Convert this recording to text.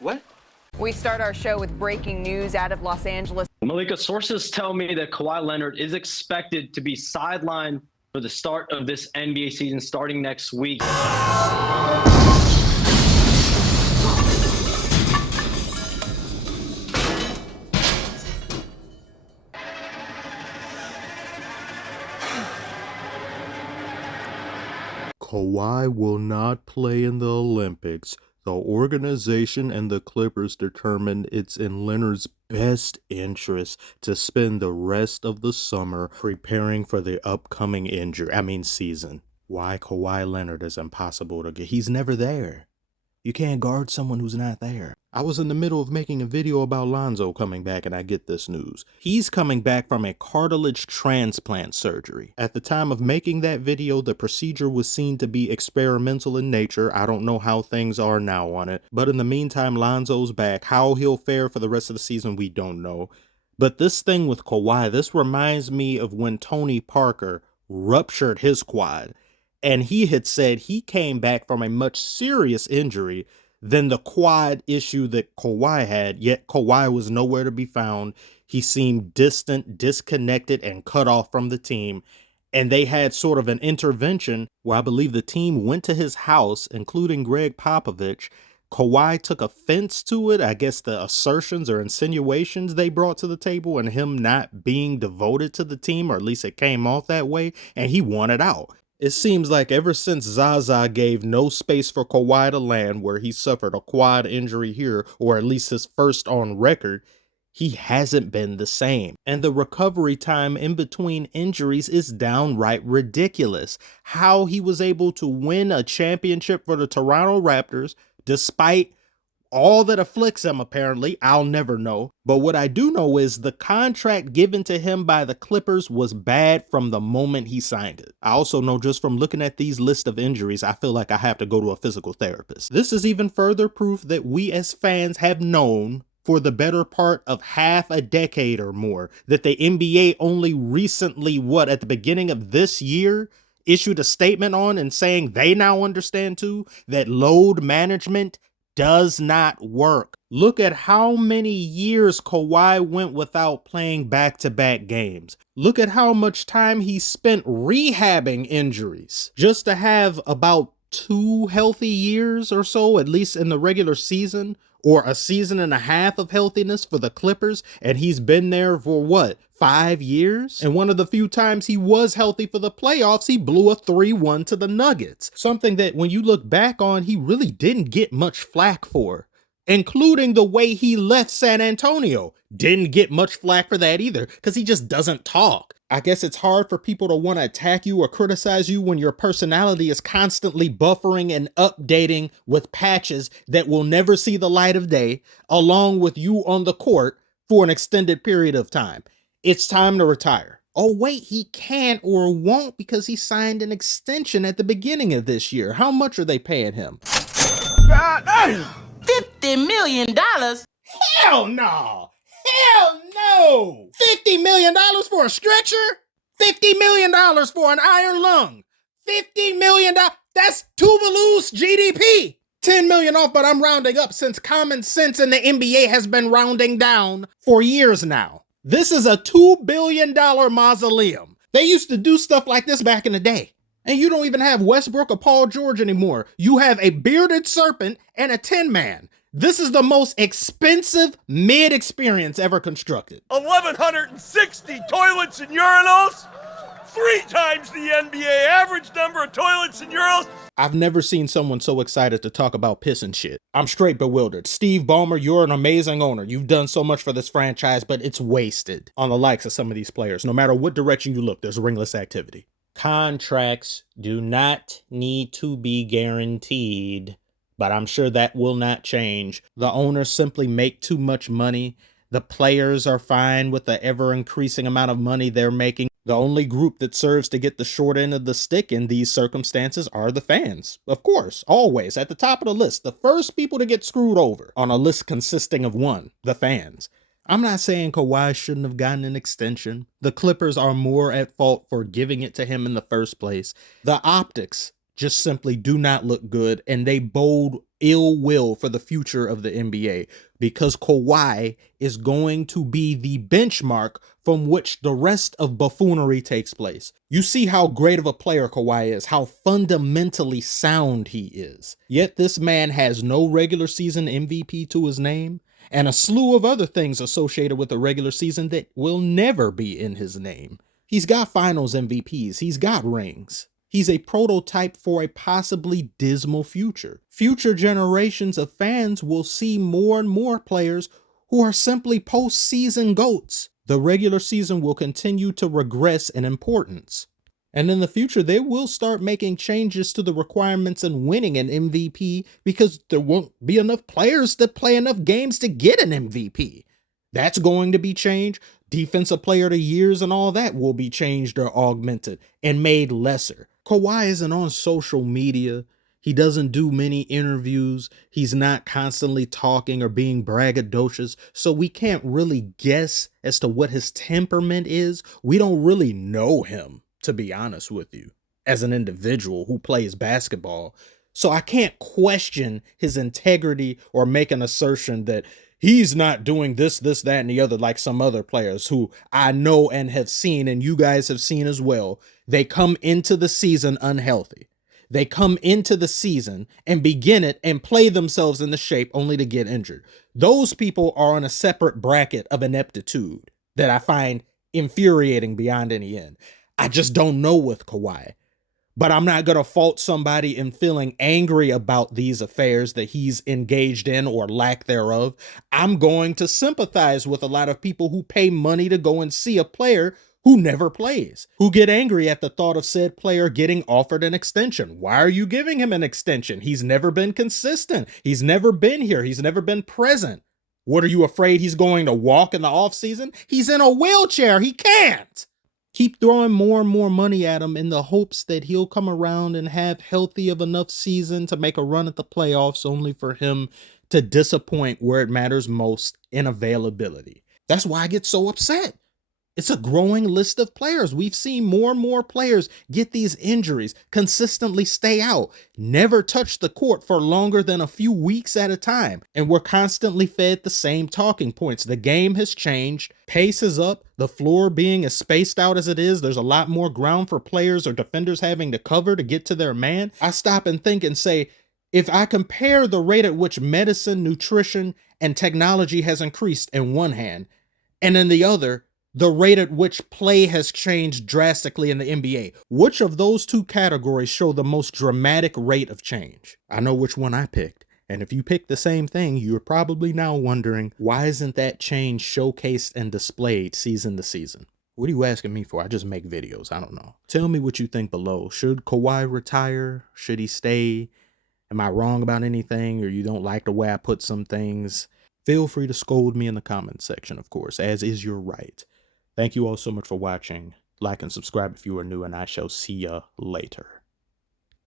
What? We start our show with breaking news out of Los Angeles. Malika, sources tell me that Kawhi Leonard is expected to be sidelined for the start of this NBA season starting next week. Kawhi will not play in the Olympics. The organization and the Clippers determined it's in Leonard's best interest to spend the rest of the summer preparing for the upcoming season. Why Kawhi Leonard is impossible to get. He's never there. You can't guard someone who's not there. I was in the middle of making a video about Lonzo coming back and I get this news. He's coming back from a cartilage transplant surgery. At the time of making that video, the procedure was seen to be experimental in nature. I don't know how things are now on it. But in the meantime, Lonzo's back. How he'll fare for the rest of the season, we don't know. But this thing with Kawhi, this reminds me of when Tony Parker ruptured his quad. And he had said he came back from a much serious injury than the quad issue that Kawhi had, yet Kawhi was nowhere to be found. He seemed distant, disconnected, and cut off from the team. And they had sort of an intervention where I believe the team went to his house, including Greg Popovich. Kawhi took offense to it, I guess the assertions or insinuations they brought to the table and him not being devoted to the team, or at least it came off that way, and he wanted out. It seems like ever since Zaza gave no space for Kawhi to land, where he suffered a quad injury here, or at least his first on record, he hasn't been the same. And the recovery time in between injuries is downright ridiculous. How he was able to win a championship for the Toronto Raptors, despite all that afflicts him, apparently, I'll never know. But what I do know is the contract given to him by the Clippers was bad from the moment he signed it. I also know just from looking at these list of injuries, I feel like I have to go to a physical therapist. This is even further proof that we as fans have known for the better part of half a decade or more that the NBA only recently, at the beginning of this year, issued a statement on and saying they now understand too that load management does not work. Look at how many years Kawhi went without playing back-to-back games. Look at how much time he spent rehabbing injuries just to have about 2 healthy years or so, at least in the regular season, or a season and a half of healthiness for the Clippers, and he's been there for 5 years? And one of the few times he was healthy for the playoffs, he blew a 3-1 to the Nuggets. Something that when you look back on, he really didn't get much flack for, including the way he left San Antonio. Didn't get much flack for that either, because he just doesn't talk. I guess it's hard for people to want to attack you or criticize you when your personality is constantly buffering and updating with patches that will never see the light of day, along with you on the court for an extended period of time. It's time to retire. Oh, wait, he can't or won't because he signed an extension at the beginning of this year. How much are they paying him? God damn! $50 million? Hell no! Hell no! $50 million for a stretcher? $50 million for an iron lung? $50 million? That's Tuvalu's GDP! $10 million off, but I'm rounding up since common sense in the NBA has been rounding down for years now. This is a $2 billion mausoleum. They used to do stuff like this back in the day. And you don't even have Westbrook or Paul George anymore. You have a bearded serpent and a Tin Man. This is the most expensive mid experience ever constructed. 1,160 toilets and urinals? 3 times the NBA average number of toilets and urinals? I've never seen someone so excited to talk about piss and shit. I'm straight bewildered. Steve Ballmer, you're an amazing owner. You've done so much for this franchise, but it's wasted on the likes of some of these players. No matter what direction you look, there's ringless activity. Contracts do not need to be guaranteed, but I'm sure that will not change. The owners simply make too much money. The players are fine with the ever-increasing amount of money they're making. The only group that serves to get the short end of the stick in these circumstances are the fans. Of course, always at the top of the list. The first people to get screwed over on a list consisting of one, the fans. I'm not saying Kawhi shouldn't have gotten an extension. The Clippers are more at fault for giving it to him in the first place. The optics just simply do not look good, and they bode ill will for the future of the NBA, because Kawhi is going to be the benchmark from which the rest of buffoonery takes place. You see how great of a player Kawhi is, how fundamentally sound he is. Yet this man has no regular season MVP to his name, and a slew of other things associated with the regular season that will never be in his name. He's got finals MVPs, he's got rings. He's a prototype for a possibly dismal future. Future generations of fans will see more and more players who are simply postseason GOATs. The regular season will continue to regress in importance. And in the future, they will start making changes to the requirements and winning an MVP because there won't be enough players to play enough games to get an MVP. That's going to be changed. Defensive player of the years and all that will be changed or augmented and made lesser. Kawhi isn't on social media. He doesn't do many interviews. He's not constantly talking or being braggadocious. So we can't really guess as to what his temperament is. We don't really know him, to be honest with you, as an individual who plays basketball. So I can't question his integrity or make an assertion that he's not doing this, that, and the other like some other players who I know and have seen, and you guys have seen as well. They come into the season unhealthy. They come into the season and begin it and play themselves into shape only to get injured. Those people are on a separate bracket of ineptitude that I find infuriating beyond any end. I just don't know with Kawhi. But I'm not going to fault somebody in feeling angry about these affairs that he's engaged in or lack thereof. I'm going to sympathize with a lot of people who pay money to go and see a player who never plays, who get angry at the thought of said player getting offered an extension. Why are you giving him an extension? He's never been consistent. He's never been here. He's never been present. What, are you afraid he's going to walk in the offseason? He's in a wheelchair. He can't. Keep throwing more and more money at him in the hopes that he'll come around and have healthy of enough season to make a run at the playoffs, only for him to disappoint where it matters most in availability. That's why I get so upset. It's a growing list of players. We've seen more and more players get these injuries, consistently stay out, never touch the court for longer than a few weeks at a time. And we're constantly fed the same talking points. The game has changed. Pace is up. The floor being as spaced out as it is, there's a lot more ground for players or defenders having to cover to get to their man. I stop and think and say, if I compare the rate at which medicine, nutrition, and technology has increased in one hand, and in the other, the rate at which play has changed drastically in the NBA, which of those two categories show the most dramatic rate of change? I know which one I picked. And if you picked the same thing, you're probably now wondering, why isn't that change showcased and displayed season to season? What are you asking me for? I just make videos. I don't know. Tell me what you think below. Should Kawhi retire? Should he stay? Am I wrong about anything, or you don't like the way I put some things? Feel free to scold me in the comments section, of course, as is your right. Thank you all so much for watching. Like and subscribe if you are new, and I shall see ya later.